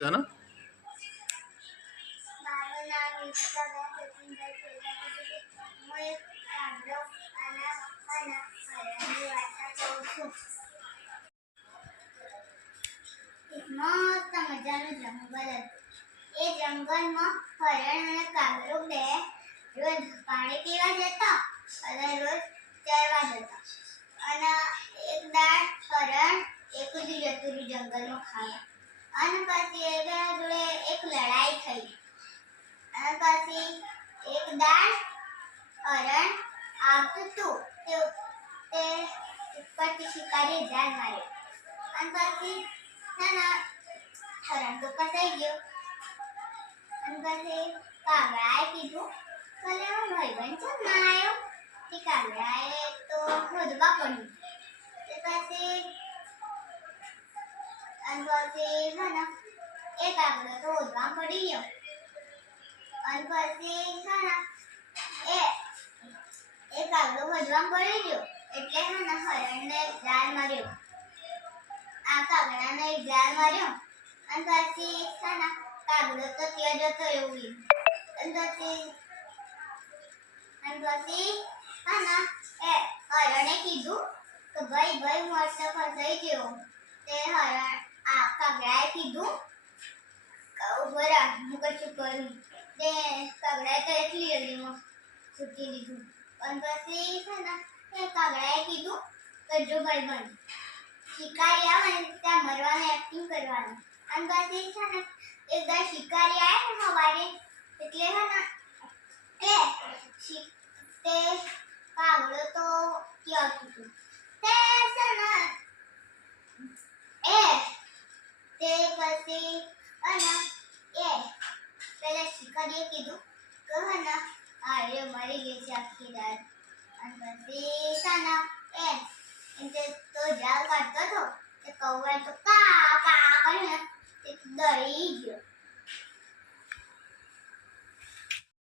તેના મારું નામ ઈશિતાબેન સચિનભાઈ પ્રજાપતિ છે. હું એક કાગડો અને હરણની વાર્તા કહું છું. એક મસ્ત મજાનું જંગલ હતું. એ જંગલમાં હરણ અને કાગડો બે રોજ પાણી પીવા જતા અને રોજ ચરવા જતા. અને એક દાડ હરણ એકલું જતું રહ્યું જંગલમાં ખાવા. અને પછી એ બે જોડે એક લડાઈ થઈ. અને પછી એક દાડ હરણ આવતું હતું તે ઉપરથી શિકારીએ જાળ માર્યો. અને પછી હરણ તો ફસાઈ ગયો. અને પછી કાગડાએ કીધું ભલે હું ભાઈબંધ છે ના આવ્યો. તે કાગડાએ તો શોધવા પડ્યું. તે પછી એ કાગડો તો શોધવા પડી ગયો. અને પછી એ કાગડો શોધવા પડી ગયો એટલે હરણને જાળ માર્યો. આ કાગડાને જાળ માર્યો. અને પછી કાગડો તો ત્યાં જતો એવું. અને પછી એ હરણે કીધું કે ભાઈ હું તો ફસાઈ ગયો. તે કાગડાએ કીધું ઉભો રાહ હું કશું કરું. તે કાગડાએ તો એટલી જલ્દીમાં છૂટી લીધું. અને પછી એ કાગડાએ કીધું કે જો ભાઈબંધ શિકારી આવે ને ત્યાં મરવાનું એક્ટિંગ કરવાનું. અને પછી એકદમ શિકારી આવે ને સવારે એટલે તે કાગડો તો ક્યાં હતું તે પછી પેલા શિકારીએ કીધું કે એ મરી ગઈ છે આખી રાત. અને પછી તો જાળ કાઢતો હતો તે કૌવા તો કા કા કરીને ડરી ગયો.